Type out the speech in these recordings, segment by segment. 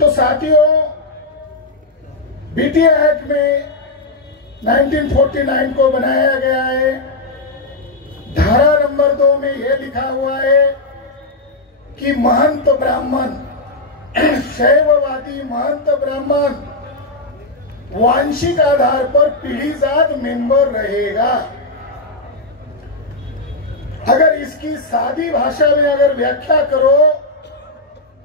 तो साथियों, BT act में 1949 को बनाया गया है। धारा नंबर 2 में यह लिखा हुआ है कि महंत ब्राह्मण, शैववादी महंत ब्राह्मण वांशिक आधार पर पीढ़ीजात मेंबर रहेगा। अगर इसकी सादी भाषा में अगर व्याख्या करो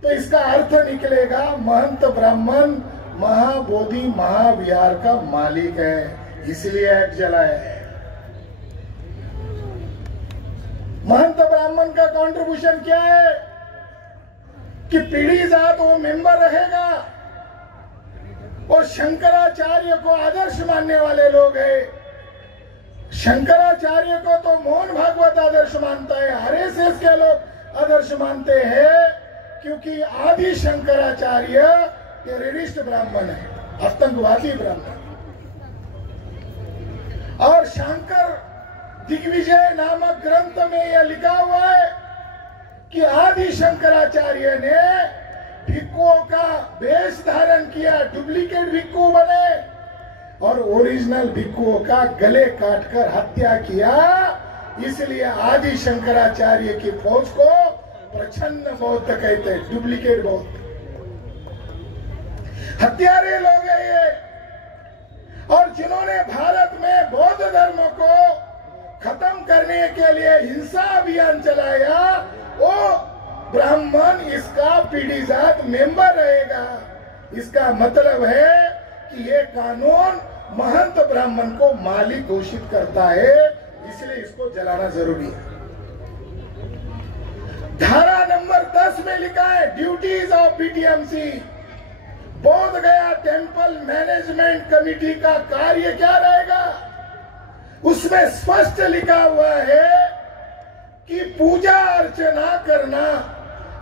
तो इसका अर्थ निकलेगा महंत ब्राह्मण महाबोधि महाविहार का मालिक है, इसलिए एक्ट जलाया है। महंत ब्राह्मण का कंट्रीब्यूशन क्या है कि पीढ़ीजात वो मेंबर रहेगा। और शंकराचार्य को आदर्श मानने वाले लोग हैं। शंकराचार्य को तो मोहन भागवत आदर्श मानता है, आरएसएस के लोग आदर्श मानते हैं, क्योंकि आदि शंकराचार्य टेररिस्ट ब्राह्मण है, आतंकवादी ब्राह्मण। और शंकर दिग्विजय नामक ग्रंथ में यह लिखा हुआ है कि आदि शंकराचार्य ने भिक्षुओं का वेश धारण किया, डुप्लीकेट भिक्षु बने और ओरिजिनल भिक्षुओं का गले काटकर हत्या किया। इसलिए आदि शंकराचार्य की फौज को प्रच्छन्न बौद्ध कहते हैं, डुप्लीकेट बौद्ध, हत्यारे लोग हैं ये। और जिन्होंने भारत में बौद्ध धर्म को खत्म करने के लिए हिंसा अभियान चलाया, वो ब्राह्मण इसका पीढ़ीजात मेंबर रहेगा। इसका मतलब है कि ये कानून महंत ब्राह्मण को मालिक घोषित करता है, इसलिए इसको जलाना जरूरी है। धारा नंबर 10 में लिखा है ड्यूटीज ऑफ बीटीएमसी। बोध गया टेम्पल मैनेजमेंट कमेटी का कार्य क्या रहेगा, उसमें स्पष्ट लिखा हुआ है कि पूजा अर्चना करना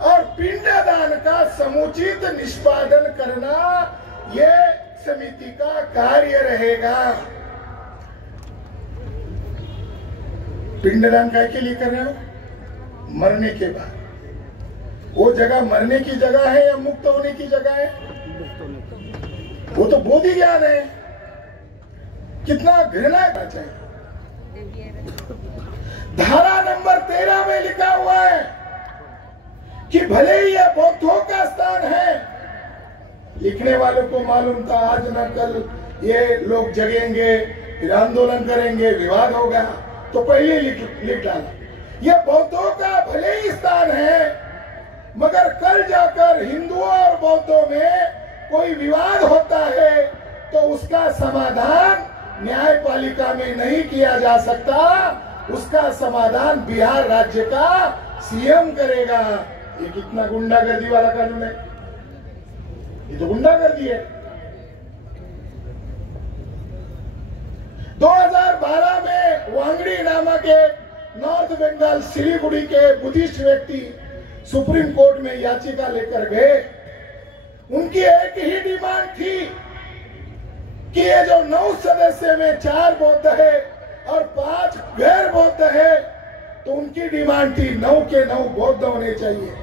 और पिंडदान का समुचित निष्पादन करना ये समिति का कार्य रहेगा। पिंडदान काय के लिए कर रहे हो? मरने के बाद। वो जगह मरने की जगह है या मुक्त होने की जगह है? वो तो बोधि ज्ञान है। कितना घृणा का चाहिए। धारा नंबर 13 में लिखा हुआ है कि भले ही यह बौद्धों का स्थान है, लिखने वालों को मालूम था आज न कल ये लोग जगेंगे, फिर आंदोलन करेंगे, विवाद होगा, तो पहले लिख डाला यह बौद्धों का भले ही स्थान है, मगर कल जाकर हिंदुओं और बौद्धों में कोई विवाद होता है तो उसका समाधान न्यायपालिका में नहीं किया जा सकता, उसका समाधान बिहार राज्य का सीएम करेगा। ये कितना गुंडागर्दी वाला कानून है, ये तो गुंडागर्दी है। 2012 में वांगड़ी नामक एक नॉर्थ बंगाल सिलीगुड़ी के बुद्धिस्ट व्यक्ति सुप्रीम कोर्ट में याचिका लेकर गए। उनकी एक ही डिमांड थी कि ये जो 9 सदस्य में 4 बौद्ध है और 5 गैर बौद्ध है, तो उनकी डिमांड थी 9 के 9 बौद्ध होने चाहिए।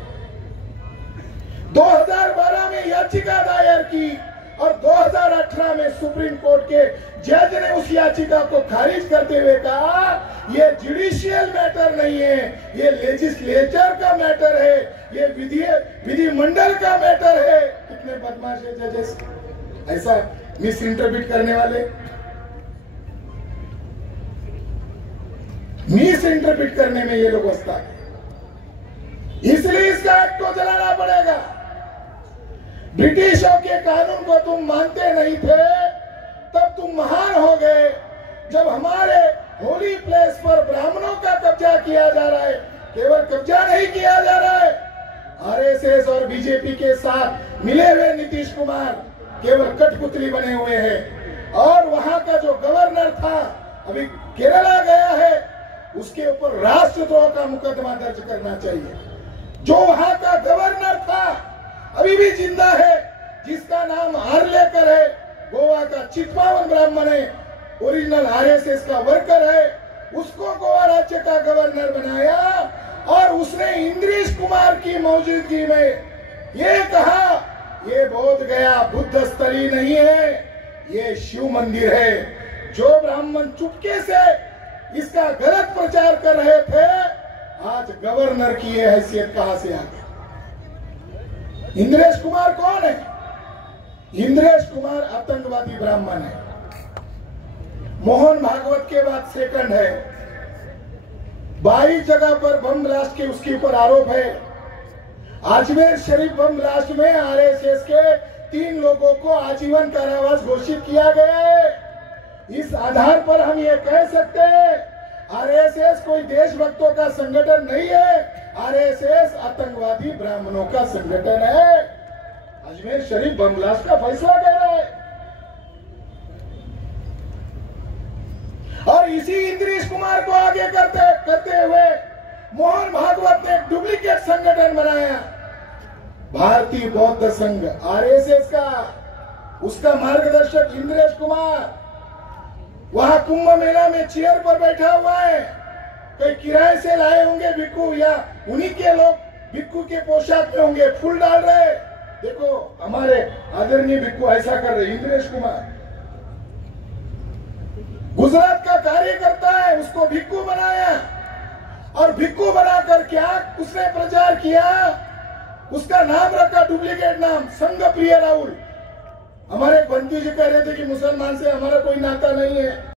2012 में याचिका दायर की और 2018 में सुप्रीम कोर्ट के जज ने उस याचिका को खारिज करते हुए कहा ये जुडिशियल मैटर नहीं है, ये लेजिस्लेचर का मैटर है, ये विधिमंडल का मैटर है। कितने बदमाश है जजेस, ऐसा मिस इंटरप्रिट करने वाले, मिस इंटरप्रिट करने में ये लोग उस्ताद है। इसलिए इसका एक्ट को जलाना पड़ेगा। ब्रिटिशों के कानून को तुम मानते नहीं थे, तब तुम महान हो गए। जब हमारे होली प्लेस पर ब्राह्मणों का कब्जा किया जा रहा है, केवल कब्जा नहीं किया जा रहा है, आरएसएस और बीजेपी के साथ मिले हुए नीतीश कुमार केवल कठपुतली बने हुए हैं। और वहां का जो गवर्नर था, अभी केरला गया है, उसके ऊपर राष्ट्रद्रोह का मुकदमा दर्ज करना चाहिए। जो वहां का गवर्नर था अभी भी जिंदा है, जिसका नाम आर्लेकर है, गोवा का चित्पावन ब्राह्मण है, ओरिजिनल आरएसएस का वर्कर है, उसको गोवा राज्य का गवर्नर बनाया। और उसने इंद्रेश कुमार की मौजूदगी में ये कहा ये बहुत गया बुद्ध स्थली नहीं है, ये शिव मंदिर है। जो ब्राह्मण चुपके से इसका गलत प्रचार कर रहे थे, आज गवर्नर की ये हैसियत कहां से आ गई? इंद्रेश कुमार कौन है? इंद्रेश कुमार आतंकवादी ब्राह्मण है। मोहन भागवत के बाद सेकंड है। 22 जगह पर बम ब्लास्ट के उसके ऊपर आरोप है। अजमेर शरीफ बम ब्लास्ट में आरएसएस के 3 लोगों को आजीवन कारावास घोषित किया गया है। इस आधार पर हम ये कह सकते हैं आरएसएस कोई देशभक्तों का संगठन नहीं है, आरएसएस आतंकवादी ब्राह्मणों का संगठन है। अजमेर शरीफ बम ब्लास्ट का फैसला कह रहा है। और इसी इंद्रेश कुमार को आगे करते हुए मोहन भागवत ने एक डुप्लीकेट संगठन बनाया, भारतीय बौद्ध संघ, आरएसएस का। उसका मार्गदर्शक इंद्रेश कुमार वहां कुंभ मेला में चेयर पर बैठा हुआ है। कई किराए से लाए होंगे भिक्खु, या उन्हीं के लोग भिक्खु के पोशाक में होंगे, फूल डाल रहे। देखो हमारे आदरणीय भिक्खु ऐसा कर रहे। इंद्रेश कुमार गुजरात का कार्यकर्ता है, उसको भिक्खु बनाया। और भिक्खु बनाकर क्या उसने प्रचार किया? उसका नाम रखा डुप्लीकेट नाम, संघ प्रिय राहुल। हमारे बंटी जी कह रहे थे कि मुसलमान से हमारा कोई नाता नहीं है।